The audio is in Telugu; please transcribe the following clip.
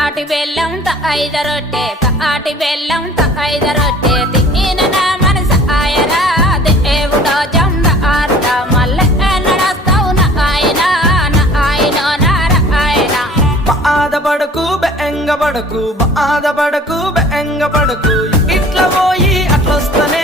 ఆటి బెల్లం ఐద రొట్టె ఆటి బెల్లం ఐద రొట్టె తిన్న నా మనసు ఆయరా దేవుడో జండ ఆరుట మళ్ళీ నడస్తావు నా ఆయన నారాయణ బాధపడకు బెంగపడకు బాధపడకు బెంగపడకు ఇట్లా పోయి అట్లొస్తనే